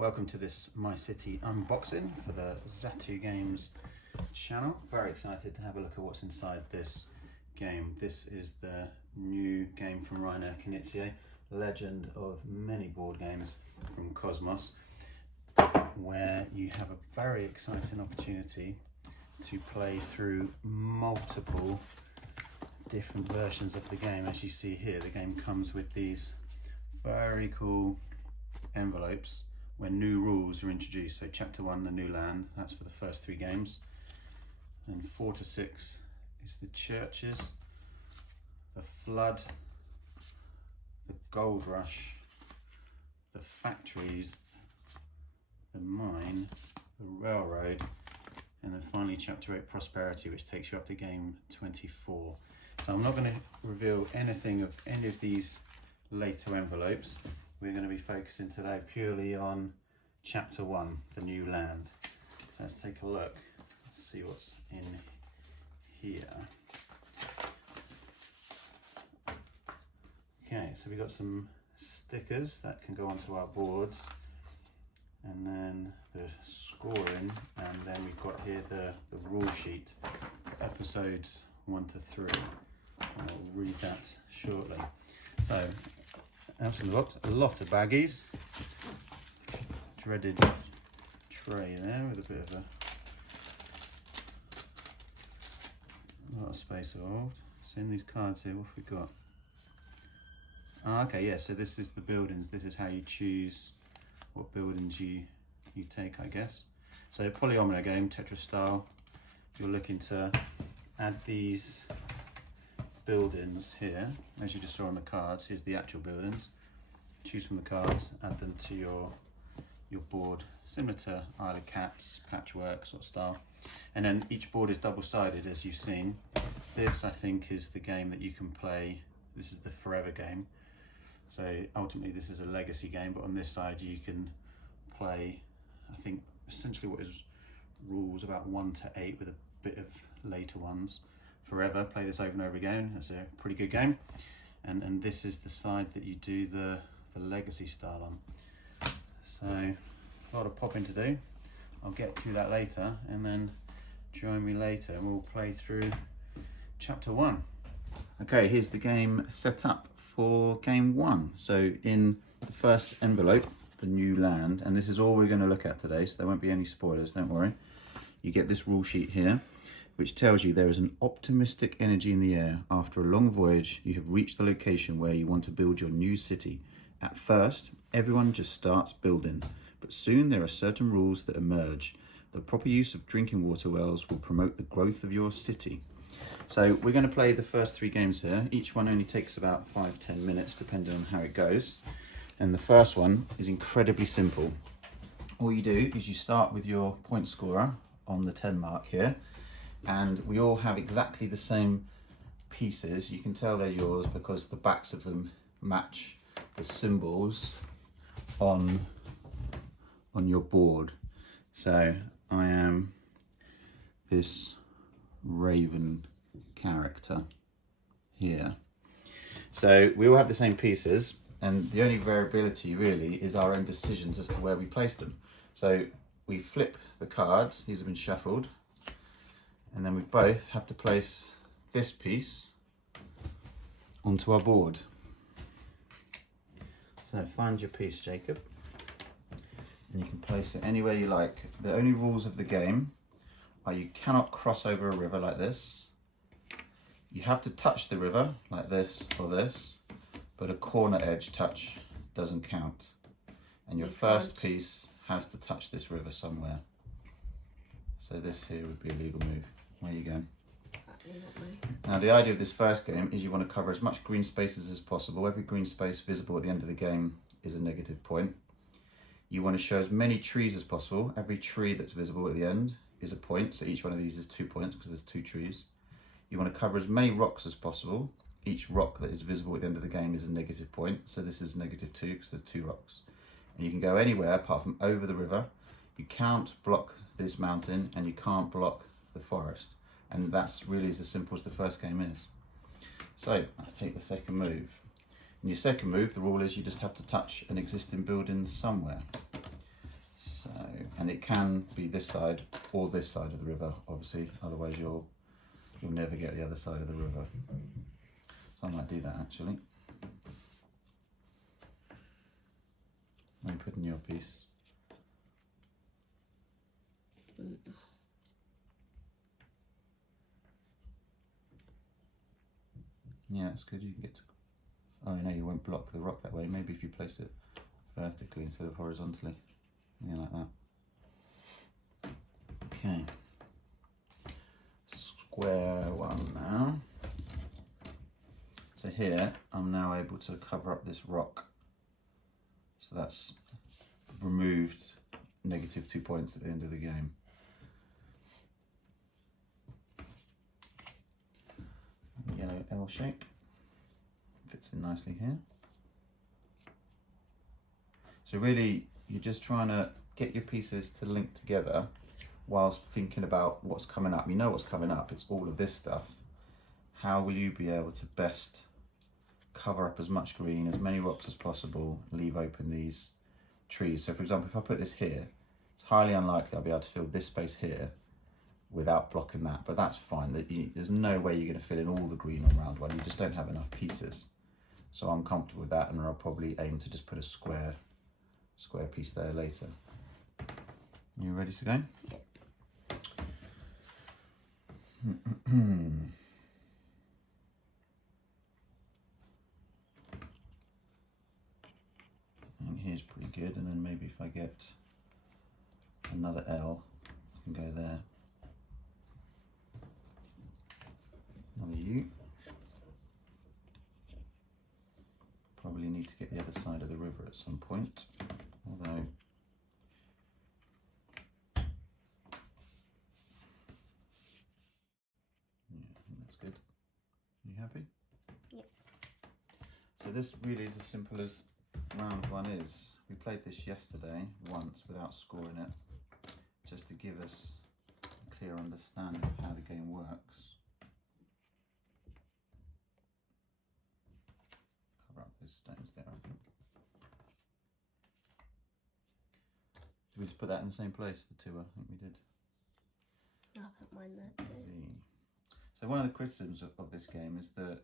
Welcome to this My City unboxing for the Zatu Games channel. Very excited to have a look at what's inside this game. This is the new game from Rainer Knizia, legend of many board games from Cosmos, where you have a very exciting opportunity to play through multiple different versions of the game. As you see here, the game comes with these very cool envelopes where new rules are introduced. So chapter 1, the new land, that's for the first 3 games. And 4 to 6 is the churches, the flood, the gold rush, the factories, the mine, the railroad, and then finally chapter 8, prosperity, which takes you up to game 24. So I'm not going to reveal anything of any of these later envelopes. We're going to be focusing today purely on chapter 1, the new land. So let's take a look, let's see what's in here. Okay, so we've got some stickers that can go onto our boards, and then the scoring, and then we've got here the rule sheet, episodes 1 to 3. I'll read that shortly. So, out in the box, a lot of baggies. Dreaded tray there with a bit of a lot of space involved. So in these cards here, what have we got? Oh, okay, yeah, so this is the buildings. This is how you choose what buildings you take, I guess. So polyomino game, Tetris style. You're looking to add these buildings here, as you just saw on the cards. Here's the actual buildings. Choose from the cards, add them to your board, similar to Isle of Cats, patchwork sort of style. And then each board is double-sided, as you've seen. This, I think, is the game that you can play. This is the forever game. So ultimately this is a legacy game, but on this side you can play, I think, essentially what is rules about 1 to 8 with a bit of later ones. Forever, play this over and over again. That's a pretty good game. And this is the side that you do the legacy style on. So a lot of popping to do. I'll get to that later, and then join me later and we'll play through chapter 1. Okay, here's the game set up for game 1. So in the first envelope, the new land, and this is all we're going to look at today, so there won't be any spoilers, don't worry. You get this rule sheet here, which tells you there is an optimistic energy in the air. After a long voyage, you have reached the location where you want to build your new city. At first, everyone just starts building, but soon there are certain rules that emerge. The proper use of drinking water wells will promote the growth of your city. So we're going to play the first 3 games here. Each one only takes about 5-10 minutes, depending on how it goes. And the first one is incredibly simple. All you do is you start with your point scorer on the 10 mark here, and we all have exactly the same pieces. You can tell they're yours because the backs of them match the symbols on your board. So I am this raven character here. So we all have the same pieces, and the only variability really is our own decisions as to where we place them. So we flip the cards, these have been shuffled, and then we both have to place this piece onto our board. So find your piece, Jacob, and you can place it anywhere you like. The only rules of the game are you cannot cross over a river like this. You have to touch the river like this or this, but a corner edge touch doesn't count. And your first piece has to touch this river somewhere. So this here would be a legal move. Where are you going? Now the idea of this first game is you want to cover as much green spaces as possible. Every green space visible at the end of the game is a negative point. You want to show as many trees as possible. Every tree that's visible at the end is a point, so each one of these is 2 points because there's 2 trees. You want to cover as many rocks as possible. Each rock that is visible at the end of the game is a negative point, so this is -2 because there's 2 rocks. And you can go anywhere apart from over the river. You can't block this mountain and you can't block the forest. And that's really as simple as the first game is. So let's take the second move. In your second move, the rule is you just have to touch an existing building somewhere. So, and it can be this side or this side of the river, obviously, otherwise you'll never get the other side of the river. So I might do that actually. Let me put in your piece. Yeah, that's good. You can get to. Oh no, you won't block the rock that way. Maybe if you place it vertically instead of horizontally. Yeah, like that. Okay. Square one now. So here, I'm now able to cover up this rock. So that's removed -2 points at the end of the game. Yellow L shape. Fits in nicely here. So really, you're just trying to get your pieces to link together whilst thinking about what's coming up. You know what's coming up, it's all of this stuff. How will you be able to best cover up as much green, as many rocks as possible, leave open these trees? So for example, if I put this here, it's highly unlikely I'll be able to fill this space here without blocking that, but that's fine. There's no way you're going to fill in all the green on round one. You just don't have enough pieces. So I'm comfortable with that, and I'll probably aim to just put a square piece there later. You ready to go? I think here's pretty good, and then maybe if I get another L, I can go there. Another U. Probably need to get the other side of the river at some point, although yeah, I think that's good. You happy? Yep. So this really is as simple as round one is. We played this yesterday once without scoring it, just to give us a clear understanding of how the game works. Cover up those stones there, I think. Did we just put that in the same place, the two? I think we did. I put mine there too. So one of the criticisms of this game is that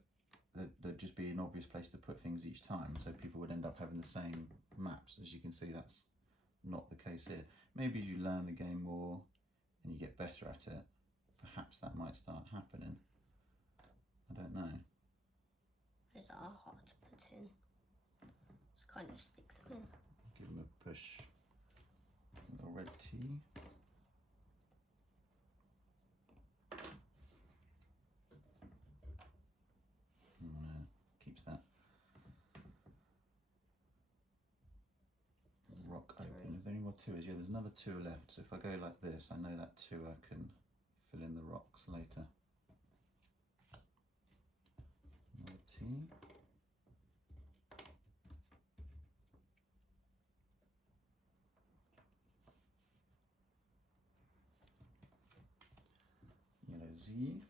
there'd just be an obvious place to put things each time, so people would end up having the same maps. As you can see, that's not the case here. Maybe as you learn the game more and you get better at it, perhaps that might start happening. I don't know. Those are hard to put in. Just kind of stick them in. Give them a push. A little red T. Keeps that rock open. Is there any more tours? Yeah, there's another tour left. So if I go like this, I know that tour can fill in the rocks later. Another T. Yellow Z.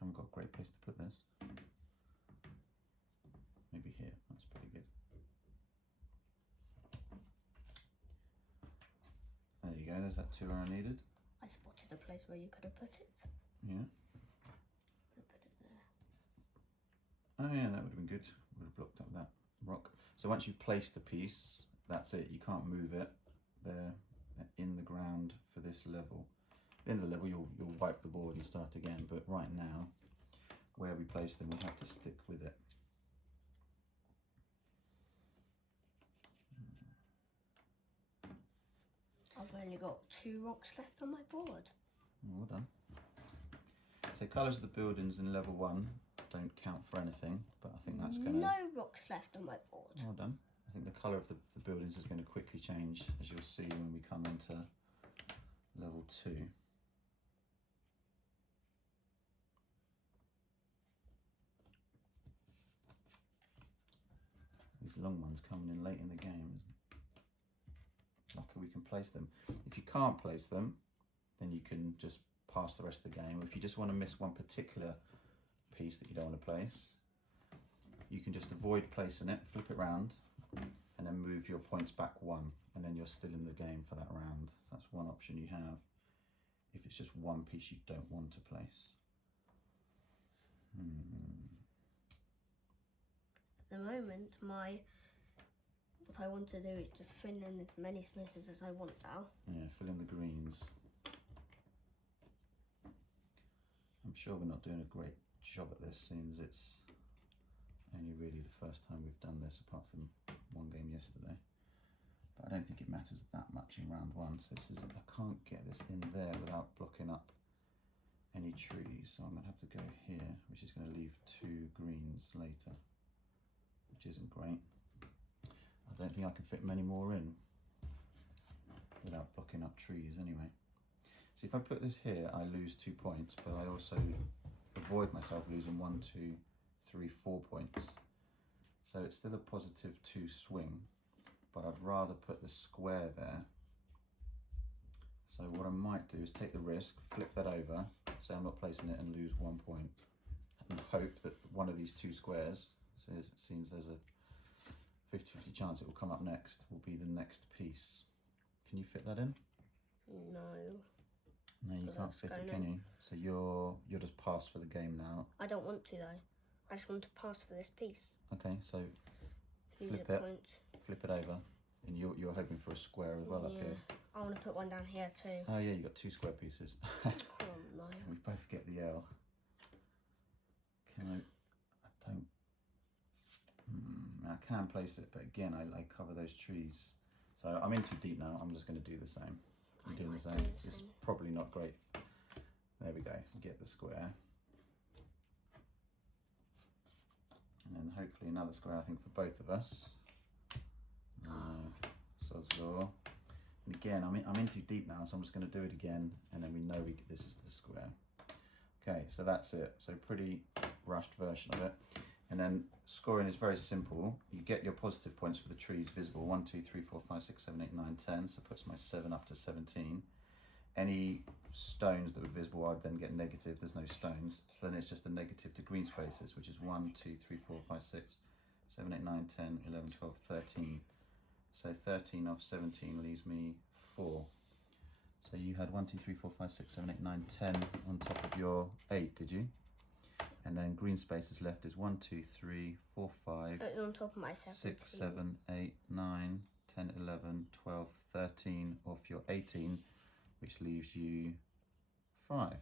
Haven't got a great place to put this. Maybe here, that's pretty good. There you go, there's that tour I needed. I spotted a place where you could have put it. Yeah. Put it there. Oh yeah, that would have been good. Would have blocked up that rock. So once you've placed the piece, that's it. You can't move it. They're in the ground for this level. At the end of the level, you'll wipe the board and start again. But right now, where we place them, we have to stick with it. I've only got 2 rocks left on my board. Well done. So colours of the buildings in level 1 don't count for anything, but I think that's going to... No rocks left on my board. Well done. I think the colour of the buildings is going to quickly change, as you'll see when we come into level 2. These long ones coming in late in the game. Lucky we can place them. If you can't place them, then you can just pass the rest of the game. If you just want to miss one particular piece that you don't want to place, you can just avoid placing it, flip it round, and then move your points back one, and then you're still in the game for that round. So that's one option you have if it's just one piece you don't want to place. At the moment, what I want to do is just fill in as many spaces as I want now. Yeah, fill in the greens. I'm sure we're not doing a great job at this, since it's only really the first time we've done this, apart from one game yesterday. But I don't think it matters that much in round one. So this is, I can't get this in there without blocking up any trees. So I'm going to have to go here, which is going to leave 2 greens later, which isn't great. I don't think I can fit many more in without blocking up trees anyway. So if I put this here, I lose 2 points, but I also avoid myself losing 1, 2, 3, 4 points. So it's still a positive 2 swing, but I'd rather put the square there. So what I might do is take the risk, flip that over, say I'm not placing it, and lose 1 point, and hope that one of these 2 squares, since there's a 50-50 chance it will come up next, will be the next piece. Can you fit that in? No. No, you can't fit it, can you? So you're just passed for the game now. I don't want to though. I just want to pass for this piece. Okay, so flip it over, and you're hoping for a square as well up here. I want to put one down here too. Oh yeah, you got 2 square pieces. Oh no. We both get the L. Can I can place it, but again, I cover those trees. So I'm in too deep now. I'm just going to do the same. I'm doing the same. It's probably not great. There we go. Get the square. And then hopefully another square, I think, for both of us. Sod's law. And again, I'm in too deep now, so I'm just going to do it again, and then we know this is the square. Okay, so that's it. So pretty rushed version of it. And then scoring is very simple. You get your positive points for the trees visible. 1, 2, 3, 4, 5, 6, 7, 8, 9, 10. So it puts my 7 up to 17. Any stones that were visible, I'd then get negative. There's no stones. So then it's just a negative to green spaces, which is 1, 2, 3, 4, 5, 6, 7, 8, 9, 10, 11, 12, 13. So 13 off 17 leaves me 4. So you had 1, 2, 3, 4, 5, 6, 7, 8, 9, 10 on top of your 8, did you? And then green spaces left is 1, 2, 3, 4, 5, on top of my 6, 7, 8, 9, 10, 11, 12, 13 off your 18, which leaves you 5. I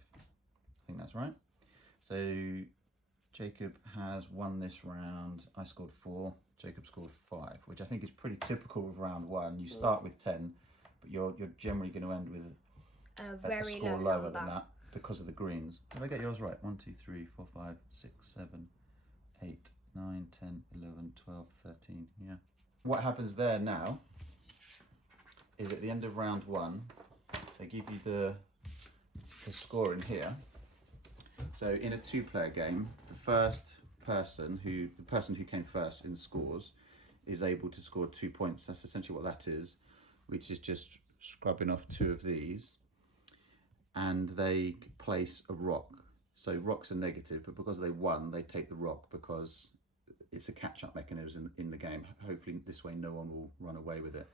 think that's right. So Jacob has won this round. I scored 4. Jacob scored 5, which I think is pretty typical of round 1. You start with 10, but you're generally going to end with a score lower than that, because of the greens. Did I get yours right? 1, 2, 3, 4, 5, 6, 7, 8, 9, 10, 11, 12, 13. Yeah. What happens there now is at the end of round 1, they give you the score in here. So in a 2-player game, the person who came first in scores is able to score 2 points. That's essentially what that is, which is just scrubbing off 2 of these. And they place a rock. So rocks are negative, but because they won, they take the rock because it's a catch-up mechanism in the game. Hopefully this way no one will run away with it.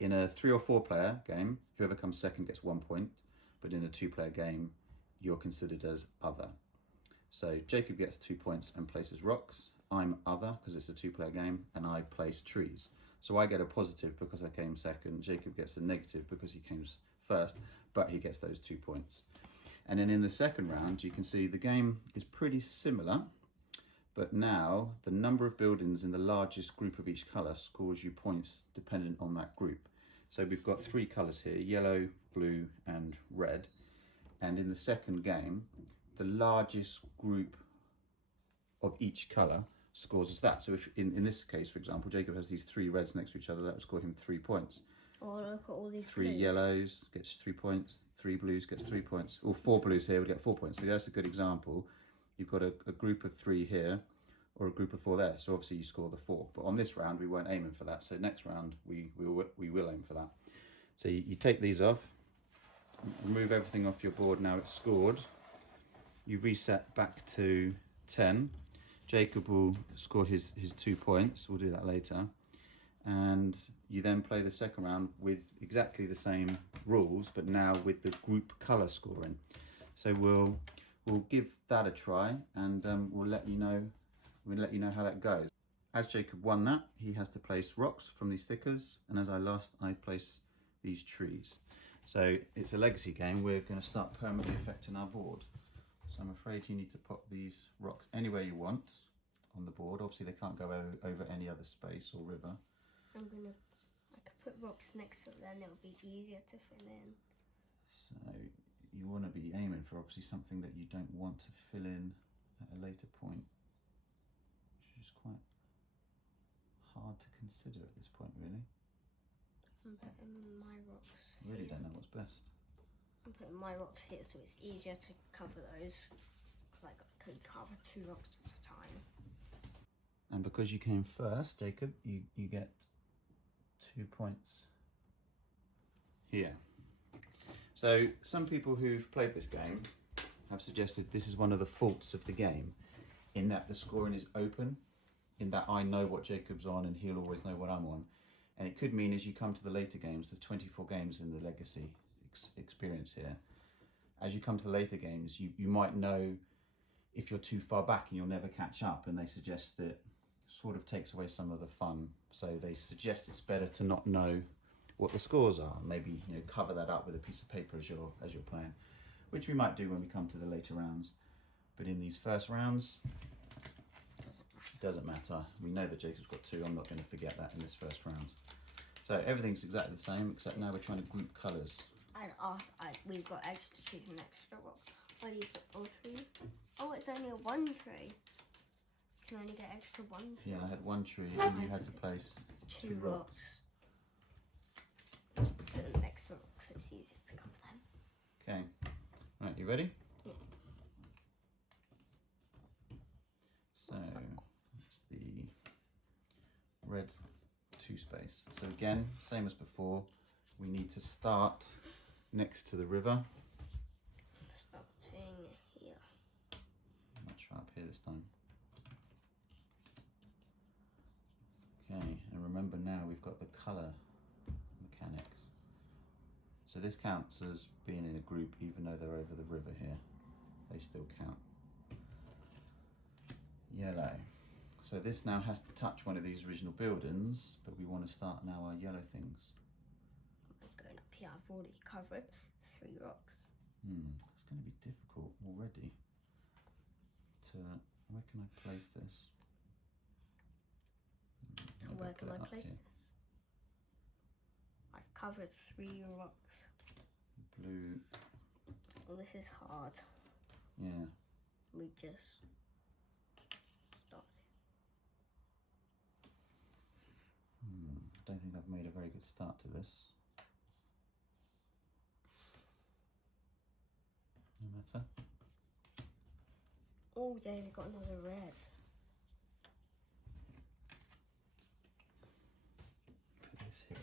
In a 3 or 4 player game, whoever comes second gets 1 point, but in a 2-player game, you're considered as other. So Jacob gets 2 points and places rocks. I'm other because it's a 2-player game, and I place trees. So I get a positive because I came second. Jacob gets a negative because he came first, but he gets those 2 points. And then in the second round, you can see the game is pretty similar, but now the number of buildings in the largest group of each colour scores you points dependent on that group. So we've got 3 colours here, yellow, blue and red. And in the second game, the largest group of each colour scores as that. So if in this case, for example, Jacob has these 3 reds next to each other, that would score him 3 points. Oh, look at all these 3 blues. yellows gets 3 points, 3 blues gets 3 points, or 4 blues here would get 4 points. So that's a good example. You've got a group of 3 here, or a group of 4 there. So obviously you score the 4. But on this round, we weren't aiming for that. So next round, we will aim for that. So you take these off, remove everything off your board now it's scored. You reset back to 10. Jacob will score his 2 points. We'll do that later. And you then play the second round with exactly the same rules, but now with the group colour scoring. So we'll give that a try, and we'll let you know how that goes. As Jacob won that, he has to place rocks from these stickers, and as I lost, I place these trees. So it's a legacy game. We're going to start permanently affecting our board. So I'm afraid you need to pop these rocks anywhere you want on the board. Obviously they can't go over any other space or river. I could put rocks next to it, then it'll be easier to fill in. So you want to be aiming for obviously something that you don't want to fill in at a later point, which is quite hard to consider at this point, really. I'm putting my rocks I really don't know what's best. I'm putting my rocks here so it's easier to cover those. Like I can cover 2 rocks at a time. And because you came first, Jacob, you get 2 points here. So some people who've played this game have suggested this is one of the faults of the game, in that the scoring is open, in that I know what Jacob's on and he'll always know what I'm on. And it could mean as you come to the later games, there's 24 games in the Legacy experience here. As you come to the later games, you might know if you're too far back and you'll never catch up, and they suggest that sort of takes away some of the fun. So they suggest it's better to not know what the scores are. Maybe cover that up with a piece of paper as you're playing, which we might do when we come to the later rounds. But in these first rounds, it doesn't matter. We know that Jacob's got 2. I'm not going to forget that in this first round. So everything's exactly the same, except now we're trying to group colours. And we've got extra trees and extra rocks. Why do you put all tree? Oh, it's only a 1 tree. You can only get extra 1 tree. Yeah, I had 1 tree and you had to place 2 rocks. Put an extra rock so it's easier to cover them. Okay. Right, you ready? Yeah. So it's the red 2 space. So again, same as before, we need to start next to the river. Starting here. I'll try up here this time. Okay, and remember now we've got the colour mechanics. So this counts as being in a group even though they're over the river here. They still count. Yellow. So this now has to touch one of these original buildings, but we want to start now our yellow things. I'm going up here. I've already covered 3 rocks. It's going to be difficult already. Where can I place this? Where can I place this? I've covered 3 rocks. Blue. Well, this is hard. Yeah. We just started. I don't think I've made a very good start to this. No matter. Oh yeah, we got another red. Put this here.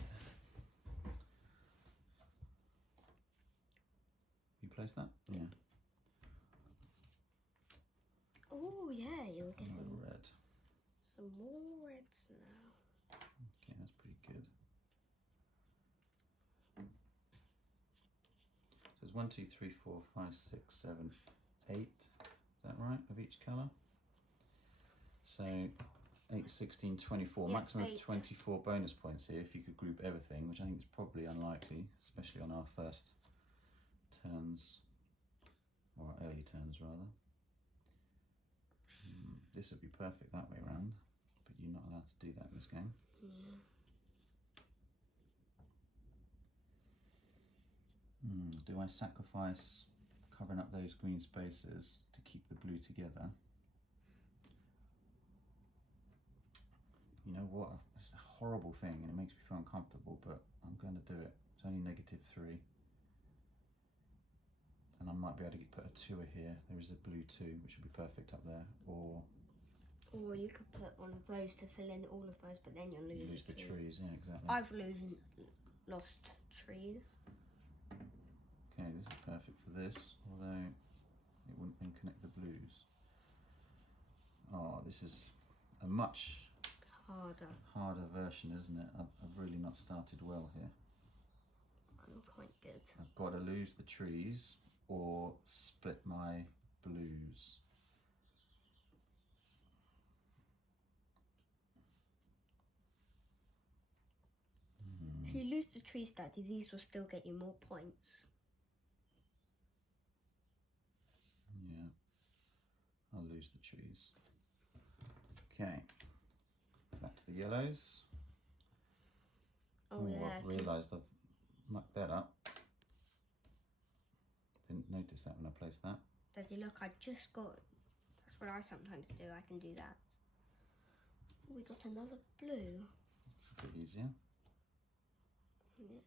You place that? Yeah. Oh yeah, you're getting Another red. some more reds now. Okay, that's pretty good. So it's 1, 2, 3, 4, 5, 6, 7, 8. Is that right? Of each colour? So 8, 16, 24. Yeah, Maximum 8. of 24 bonus points here if you could group everything, which I think is probably unlikely, especially on our first turns, or our early turns rather. This would be perfect that way round, but you're not allowed to do that in this game. Yeah. Do I sacrifice covering up those green spaces to keep the blue together? You know what? It's a horrible thing and it makes me feel uncomfortable, but I'm going to do it. It's only -3. And I might be able to put a 2 here. There is a blue 2, which will be perfect up there. Or you could put one of those to fill in all of those, but then you'll lose the trees. Yeah, exactly. I've lost trees. Okay, this is perfect for this, although it wouldn't then connect the blues. Oh, this is a much harder version, isn't it? I've really not started well here. I'm quite good. I've got to lose the trees or split my blues. If you lose the trees, Daddy, these will still get you more points. Yeah, I'll lose the trees. Okay, back to the yellows. Oh yeah. I've realised I've mucked that up. Didn't notice that when I placed that. Daddy, look, I just got... That's what I sometimes do. I can do that. We got another blue. It's a bit easier. Yeah.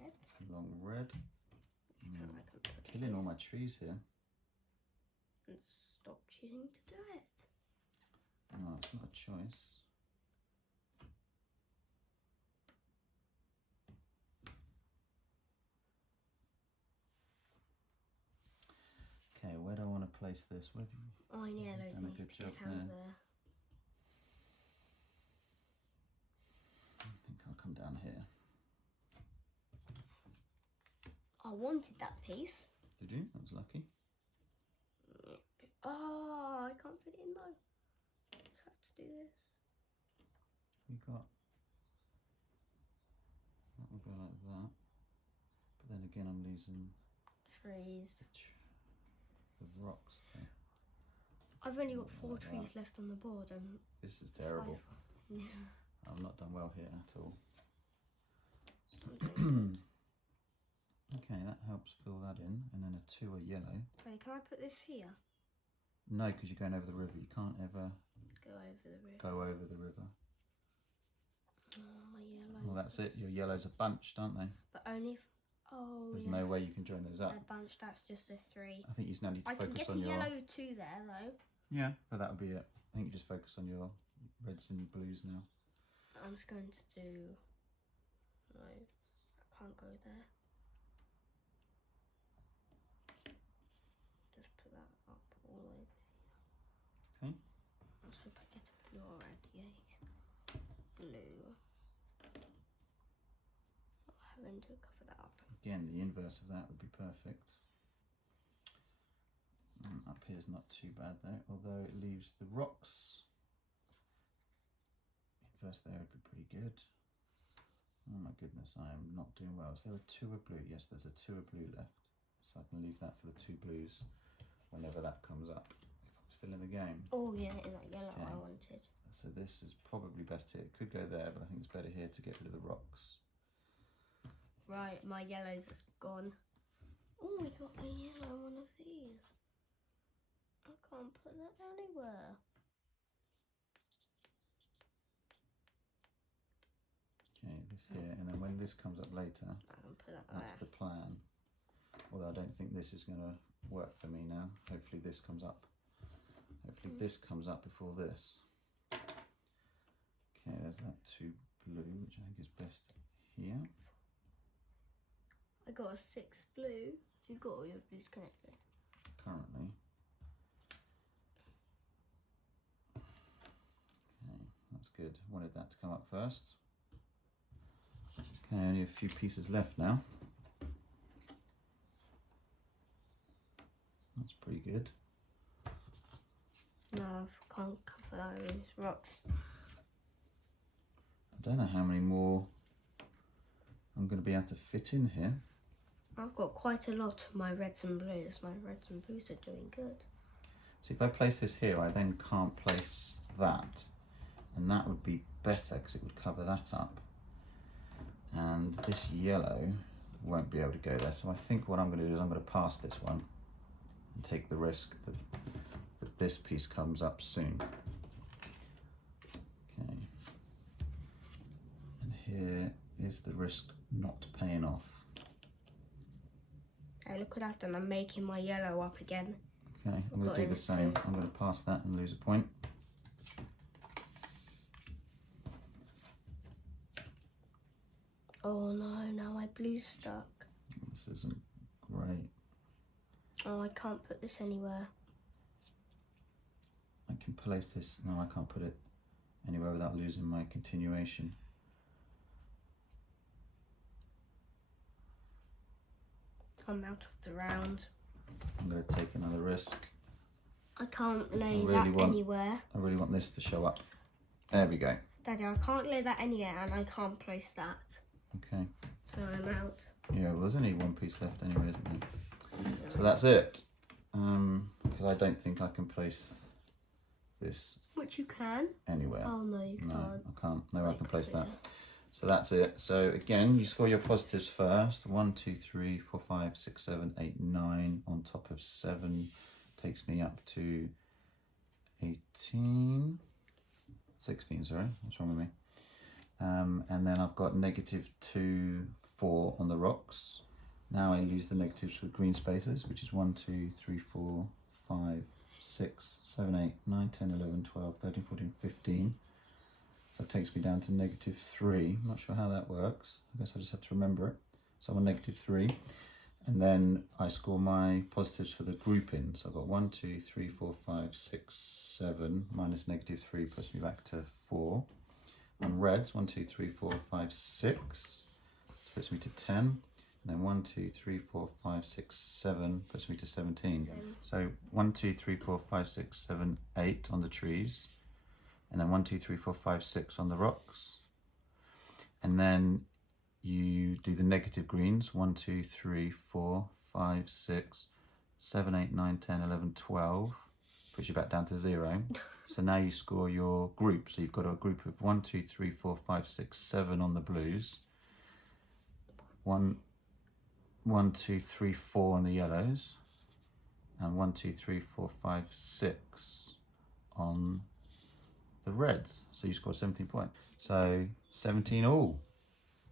Red. Long red. I can put Killing all my trees here. and stop choosing to do it. No, it's not a choice. Okay, where do I want to place this? Where have you Oh, yellows done a needs good to job get out there? there. I think I'll come down here. I wanted that piece. Did you? That was lucky. Oh, I can't fit it in though. Just have to do this. We got that will go like that. But then again, I'm losing Trees. the rocks there. I've only got 4 Like trees that. left on the board and This is terrible. yeah. I've not done well here at all. I'm doing Okay, that helps fill that in, and then a 2 are yellow. Wait, can I put this here? No, because you're going over the river. You can't ever Go over the river. go over the river. Oh, my yellows. Well, that's it. Your yellows are bunched, aren't they? But only if... Oh, There's yes. no way you can join those up. They're bunched, that's just a 3. I think you just now need to I can focus get a on your... yellow 2 there though. Yeah, but that would be it. I think you just focus on your reds and blues now. I'm just going to do... No, I can't go there. Just put that up all over here. Okay. Let's hope I get a blue or red. Yay. Blue. Having to cover that up. Again, the inverse of that would be perfect. Up here is not too bad though, although it leaves the rocks. Inverse there would be pretty good. Oh my goodness, I am not doing well. Is there a 2 of blue? Yes, there's a 2 of blue left. So I can leave that for the 2 blues whenever that comes up. If I'm still in the game. Oh yeah, that is that yellow Okay. I wanted. So this is probably best here. It could go there, but I think it's better here to get rid of the rocks. Right, my yellows is gone. Oh, we got a yellow one of these. I can't put that anywhere. Okay, this here, and then when this comes up later, I can put that that's there. the plan. Although I don't think this is going to work for me now. Hopefully this comes up. Hopefully this comes up before this. Okay, there's that 2 blue, which I think is best here. I got a 6 blue. You've got all your blues connected. Currently. Okay, that's good. Wanted that to come up first. Okay, only a few pieces left now. That's pretty good. No, I can't cover that with rocks. I don't know how many more I'm going to be able to fit in here. I've got quite a lot of my reds and blues. My reds and blues are doing good. So if I place this here, I then can't place that. And that would be better because it would cover that up. And this yellow won't be able to go there. So I think what I'm going to do is I'm going to pass this one and take the risk that this piece comes up soon. Okay. And here is the risk not paying off. Hey, look what I've done. I'm making my yellow up again. Okay, I'm going to do the same. I'm going to pass that and lose a point. Oh no, now my blue's stuck. This isn't great. Oh, I can't put this anywhere. I can place this. No, I can't put it anywhere without losing my continuation. I'm out of the round. I'm going to take another risk. I can't lay that anywhere. I really want this to show up. There we go. Daddy, I can't lay that anywhere and I can't place that. Okay. So I'm out. Yeah, well, there's only one piece left anyway, isn't there? Yeah. So that's it. Because I don't think I can place this. Which you can. Anywhere. Oh, no, you can't. No, I can't. No, I can place that. So that's it. So again, you score your positives first. 1, 2, 3, 4, 5, 6, 7, 8, 9 on top of 7 takes me up to 18. 16, sorry. What's wrong with me? And then I've got -2, 4 on the rocks. Now I use the negatives for green spaces, which is 1, 2, 3, 4, 5, 6, 7, 8, 9, 10, 11, 12, 13, 14, 15. So that takes me down to -3. I'm not sure how that works. I guess I just have to remember it. So I'm on -3. And then I score my positives for the grouping. So I've got 1, 2, 3, 4, 5, 6, 7 minus -3 puts me back to 4. On reds, 1, 2, 3, 4, 5, 6 puts me to 10. And then 1, 2, 3, 4, 5, 6, 7 puts me to 17. So 1, 2, 3, 4, 5, 6, 7, 8 on the trees. And then 1, 2, 3, 4, 5, 6 on the rocks. And then you do the negative greens. 1, 2, 3, 4, 5, 6, 7, 8, 9, 10, 11, 12. Puts you back down to 0. So now you score your group. So you've got a group of 1, 2, 3, 4, 5, 6, 7 on the blues. 1, 2, 3, 4 on the yellows. And 1, 2, 3, 4, 5, 6 on the reds. So you scored 17 points. So 17 all.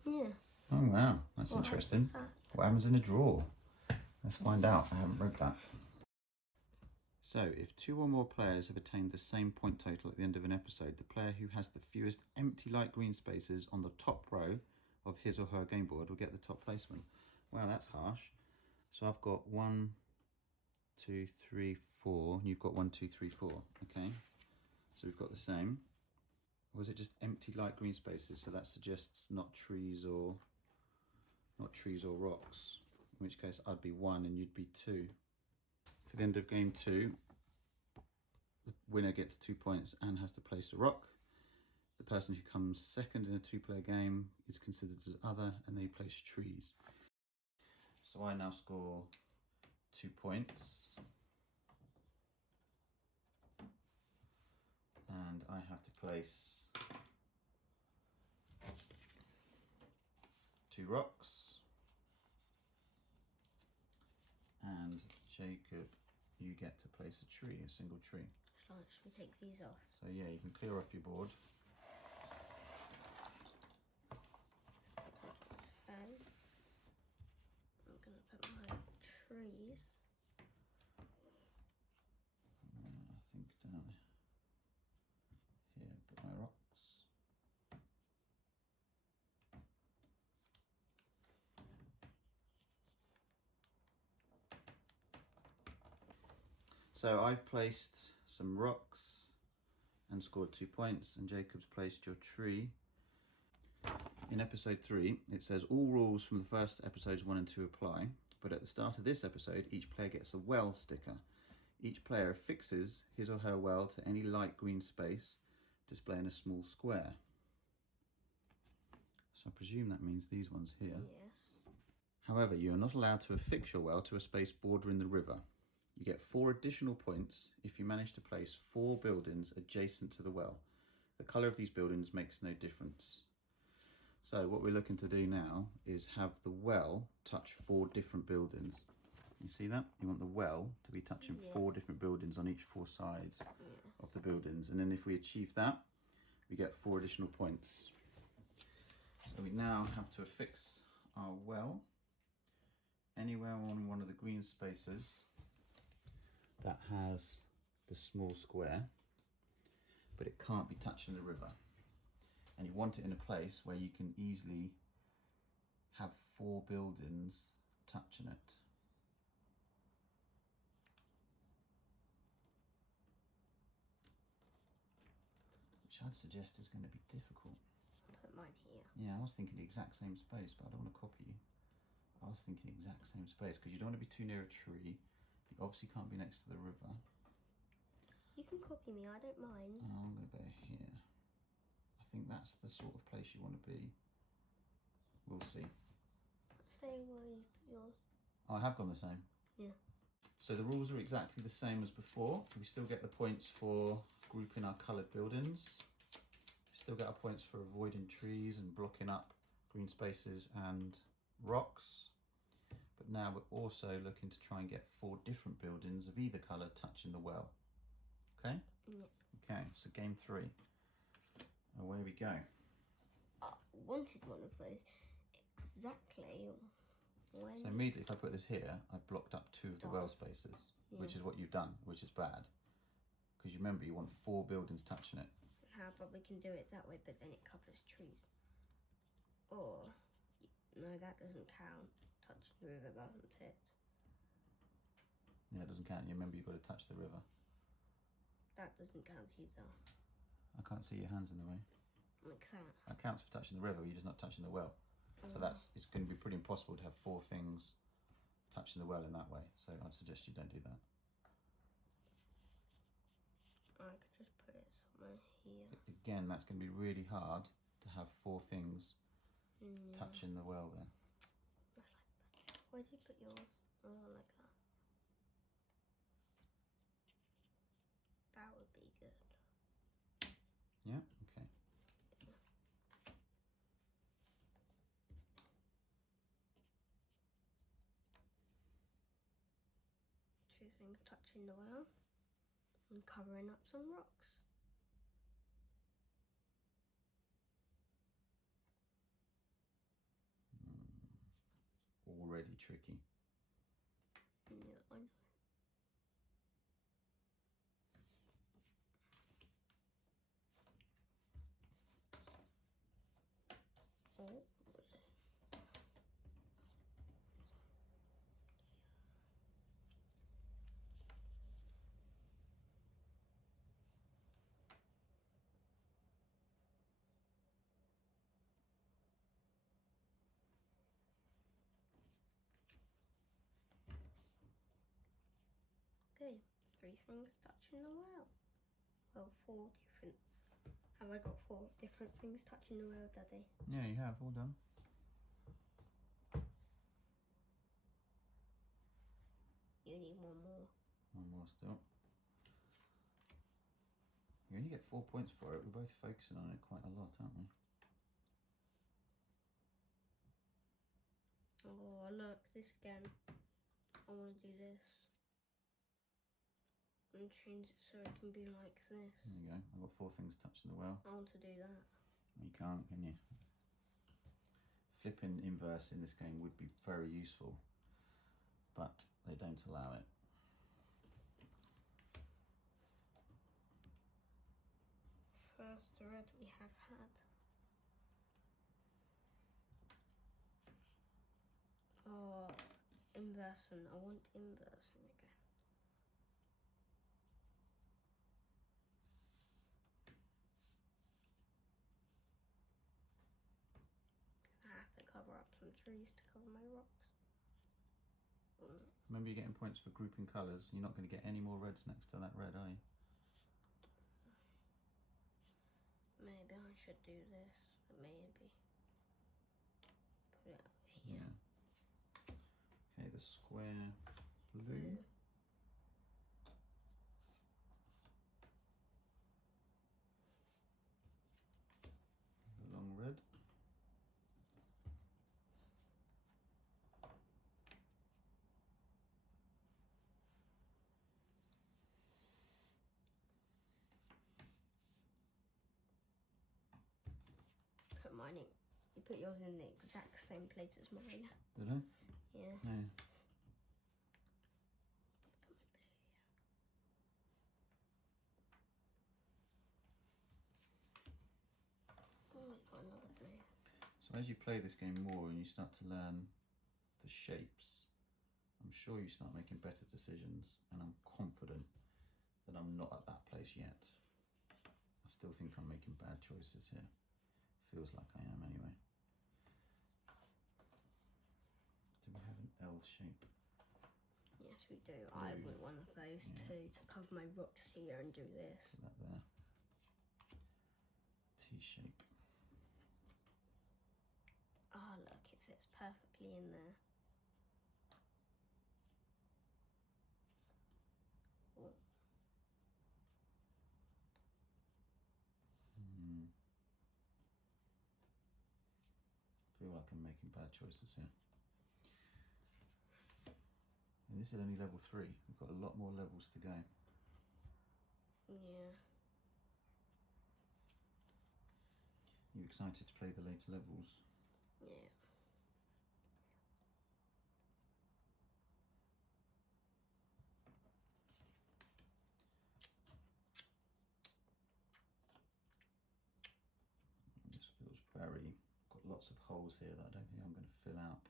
Yeah. Oh wow, that's interesting. What happens in a draw? Let's find out. I haven't read that. So if 2 or more players have attained the same point total at the end of an episode, the player who has the fewest empty light green spaces on the top row of his or her game board will get the top placement. Wow, that's harsh. So I've got 1, 2, 3, 4. You've got 1, 2, 3, 4. Okay. So we've got the same. Or is it just empty light green spaces? So that suggests not trees or rocks. In which case I'd be 1 and you'd be 2. For the end of game 2, the winner gets 2 points and has to place a rock. The person who comes second in a 2-player game is considered as other and they place trees. So I now score 2 points. And I have to place 2 rocks. And Jacob, you get to place a tree, a single tree. Shall I actually take these off? So yeah, you can clear off your board. And I'm going to put my trees. I think down here, put my rocks. So I've placed some rocks and scored 2 points, and Jacob's placed your tree. In episode 3, it says all rules from the first episodes 1 and 2 apply, but at the start of this episode, each player gets a well sticker. Each player affixes his or her well to any light green space, displaying a small square. So I presume that means these ones here. Yes. However, you are not allowed to affix your well to a space bordering the river. You get 4 additional points if you manage to place 4 buildings adjacent to the well. The colour of these buildings makes no difference. So what we're looking to do now is have the well touch 4 different buildings. You see that? You want the well to be touching 4 different buildings on each 4 sides of the buildings. And then if we achieve that, we get 4 additional points. So we now have to affix our well anywhere on one of the green spaces that has the small square, but it can't be touching the river. And you want it in a place where you can easily have 4 buildings touching it. Which I'd suggest is going to be difficult. I'll put mine here. Yeah, I was thinking the exact same space, but I don't want to copy you. I was thinking the exact same space because you don't want to be too near a tree. You obviously can't be next to the river. You can copy me, I don't mind. I'm going to go here. I think that's the sort of place you want to be. We'll see. Stay where you put yours. Oh, I have gone the same. Yeah. So the rules are exactly the same as before. We still get the points for grouping our coloured buildings. We still get our points for avoiding trees and blocking up green spaces and rocks. But now we're also looking to try and get 4 different buildings of either colour touching the well. Okay? Yeah. Okay, so game 3. Away we go. I wanted one of those exactly when... So immediately if I put this here, I've blocked up 2 of the well spaces, Yeah. which is what you've done, which is bad. Because you remember you want 4 buildings touching it. How about we can do it that way, but then it covers trees. Or, no, that doesn't count. Touching the river doesn't it? Yeah, it doesn't count. You remember you've got to touch the river. That doesn't count either. I can't see your hands in the way. Like that. That counts for touching the river, you're just not touching the well. So it's going to be pretty impossible to have 4 things touching the well in that way. So I'd suggest you don't do that. I could just put it somewhere here. Again, that's going to be really hard to have 4 things Yeah. touching the well there. Where do you put yours? Oh, like that. That would be good. Yeah? Okay. Two things touching the well and covering up some rocks. Already tricky. Yeah, I know. Oh, what was it? Okay, 3 things touching the well. Well, 4 different. Have I got 4 different things touching the well, Daddy? Yeah, you have. All done. You need one more. One more still. You only get 4 points for it. We're both focusing on it quite a lot, aren't we? Oh, look, this again. I want to do this. And change it so it can be like this. There you go. I've got 4 things touching the well. I want to do that. You can't, can you? Flipping inverse in this game would be very useful, but they don't allow it. First red we have had. Oh, inversion. I want inversion again. I have to cover up some trees to cover my rocks. Remember, you're getting points for grouping colours. You're not going to get any more reds next to that red, are you? Maybe I should do this. Maybe. Put it over here. Yeah. Okay, the square blue. The long red. Put mine in. You put yours in the exact same place as mine. Did I? Yeah. Yeah. Oh, we've got another blue. So So as you play this game more and you start to learn the shapes, I'm sure you start making better decisions, and I'm confident that I'm not at that place yet. I still think I'm making bad choices here. Feels like I am anyway. Do we have an L shape? Yes, we do. I want one of those too, to cover my rocks here and do this. Put that there. T shape. Oh, look, it fits perfectly in there. Oh. Feel like I'm making bad choices here. And this is only level 3. We've got a lot more levels to go. Yeah. You excited to play the later levels? Yeah. This feels very... got lots of holes here that I don't think I'm going to fill out.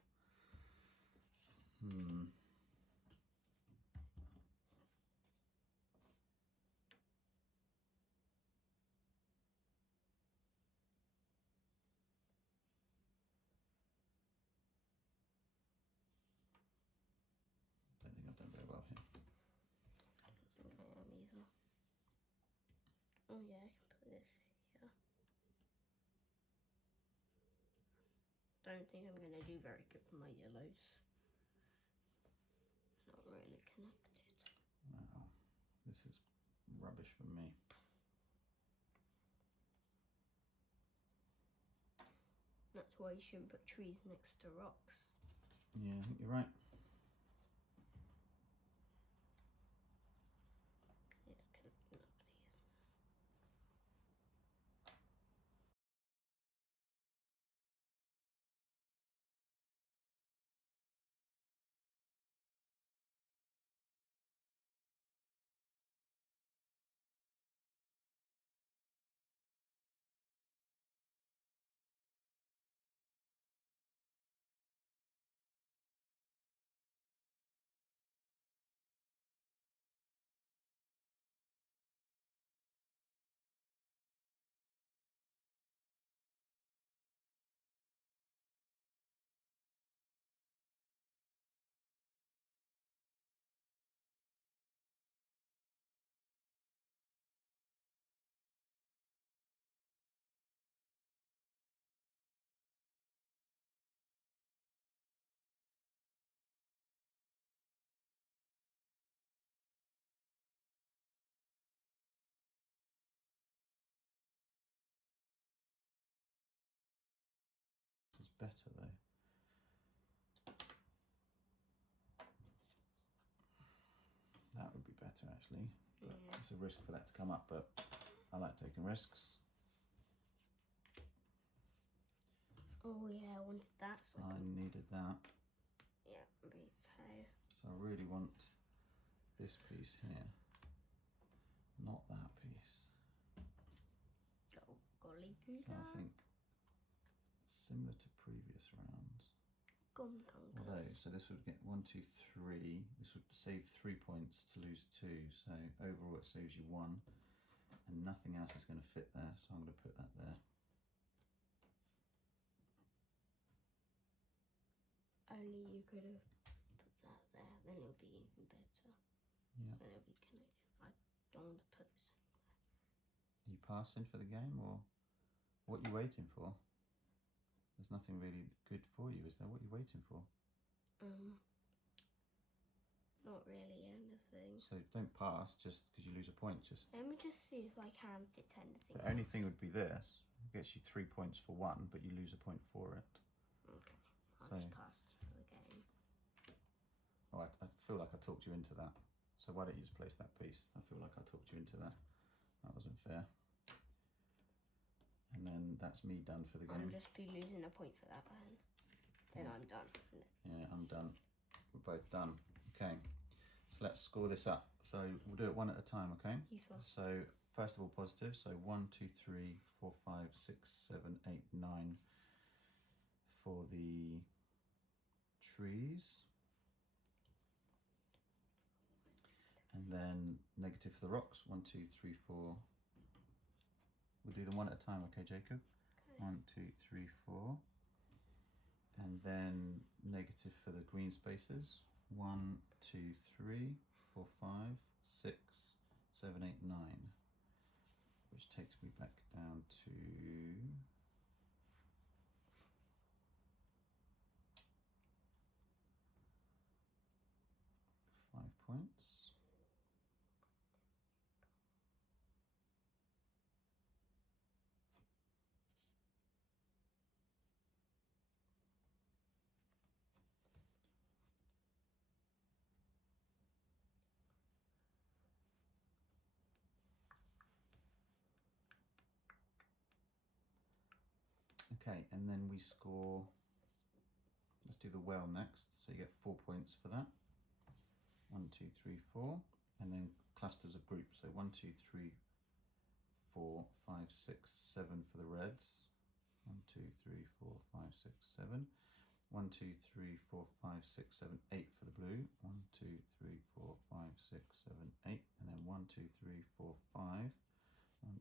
Don't think I've done very well here. I don't think I am either. Oh yeah, I can put this here. Don't think I'm going to do very good with my yellows. Not really connected. Wow, this is rubbish for me. That's why you shouldn't put trees next to rocks. Yeah, I think you're right. Yeah, connecting up these. This is better though. That would be better actually. But Yeah. it's a risk for that to come up, but I like taking risks. Oh yeah, I wanted that. So I needed that. yeah, me too. So I really want this piece here, not that piece. Little golly goo. So I think similar to previous rounds. Gum Although, gunkers. so this would get 1, 2, 3. This would save 3 points to lose 2. So overall it saves you 1. And nothing else is going to fit there. So I'm going to put that there. Only you could have put that there, then it'll be even better. Yeah. So it'll be connected. I don't want to put this Are you passing for the game, or what are you waiting for? There's nothing really good for you, is there? What are you waiting for? Not really anything. So don't pass just because you lose a point. Just Let me just see if I can fit anything. the only thing would be this. It gets you 3 points for 1, but you lose a point for it. Okay, I'll So- just pass for the game. Oh, I feel like I talked you into that. So why don't you just place that piece? I feel like I talked you into that. That wasn't fair. And then that's me done for the I'll game. just be losing a point for that then. Then I'm done. Yeah, I'm done. We're both done. Okay, so let's score this up. So we'll do it one at a time, okay? You first. So first of all, positive. So 1, 2, 3, 4, 5, 6, 7, 8, 9. for the trees. And then negative for the rocks. 1, 2, 3, 4. We'll do them one at a time, okay, Jacob? Okay. 1, 2, 3, 4. And then negative for the green spaces. 1, 2, 3, 4, 5, 6, 7, 8, 9. Which takes me back down to 5 points. Okay, and then we score, let's do the well next. So you get 4 points for that. 1, 2, 3, 4. And then clusters of groups. So 1, 2, 3, 4, 5, 6, 7 for the reds. 1, 2, 3, 4, 5, 6, 7. 1, 2, 3, 4, 5, 6, 7, 8 for the blue. 1, 2, 3, 4, 5, 6, 7, 8. And then 1, 2, 3, 4, 5. 1,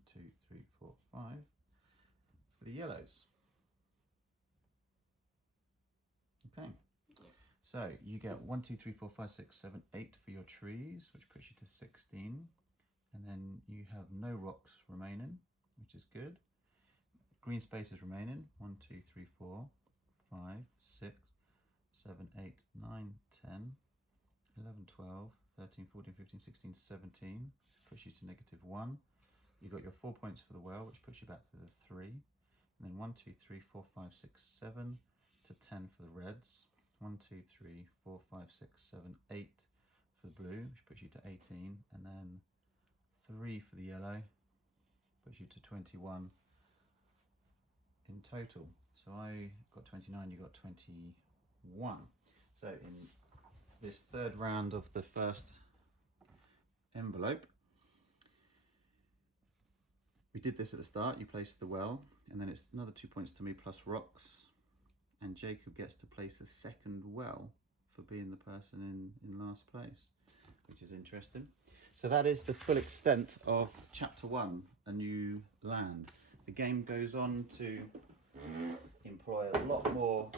2, 3, 4, 5 for the yellows. Okay, so you get 1, 2, 3, 4, 5, 6, 7, 8 for your trees, which puts you to 16. And then you have no rocks remaining, which is good. Green spaces remaining. 1, 2, 3, 4, 5, 6, 7, 8, 9, 10, 11, 12, 13, 14, 15, 16, 17. Puts you to -1. You got your 4 points for the well, which puts you back to the 3. And then 1, 2, 3, 4, 5, 6, 7 to 10 for the reds. 1, 2, 3, 4, 5, 6, 7, 8 for the blue, which puts you to 18. And then 3 for the yellow, puts you to 21 in total. So I got 29, you got 21. So in this third round of the first envelope, we did this at the start. You placed the well, and then it's another 2 points to me plus rocks. And Jacob gets to place a second well for being the person in last place, which is interesting. So that is the full extent of Chapter 1, A New Land. The game goes on to employ a lot more.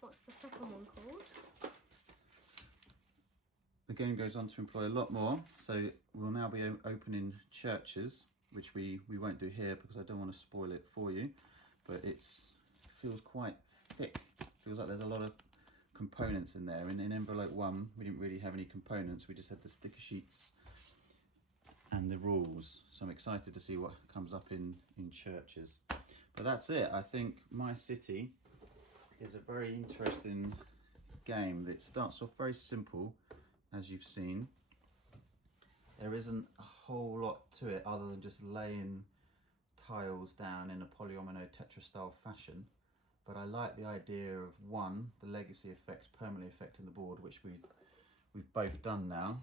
What's the second one called? The game goes on to employ a lot more. So we'll now be opening churches, which we won't do here because I don't want to spoil it for you. But it feels quite thick. Feels like there's a lot of components in there. In envelope 1, we didn't really have any components. We just had the sticker sheets and the rules. So I'm excited to see what comes up in churches. But that's it. I think My City is a very interesting game that starts off very simple, as you've seen. There isn't a whole lot to it other than just laying tiles down in a polyomino Tetra style fashion, but I like the idea of one, the legacy effects permanently affecting the board, which we've both done now.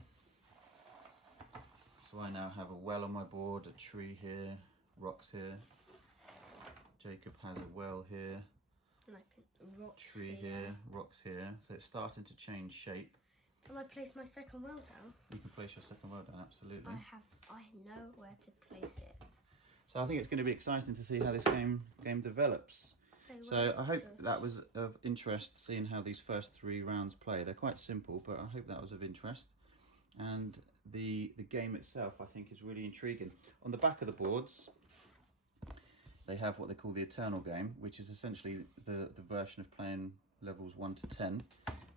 So I now have a well on my board, a tree here, rocks here. Jacob has a well here, Like rocks tree here, rocks here. So it's starting to change shape. Can I place my second well down? You can place your second well down, absolutely. I know where to place it. So I think it's going to be exciting to see how this game develops. So I hope that was of interest, seeing how these first 3 rounds play. They're quite simple, but I hope that was of interest. And the game itself, I think, is really intriguing. On the back of the boards, they have what they call the Eternal game, which is essentially the version of playing levels 1 to 10.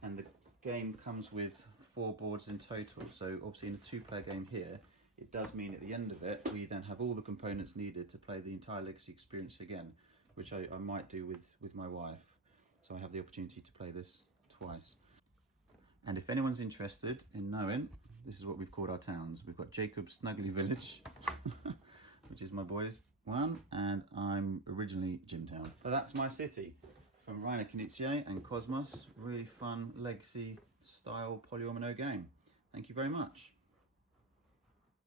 And the game comes with 4 boards in total. So obviously in a 2-player game here, it does mean at the end of it, we then have all the components needed to play the entire Legacy experience again, which I might do with my wife. So I have the opportunity to play this twice. And if anyone's interested in knowing, this is what we've called our towns. We've got Jacob's Snuggly Village, which is my boys' one, and I'm originally Jimtown. So that's My City from Reiner Knizia and Cosmos. Really fun Legacy style polyomino game. Thank you very much.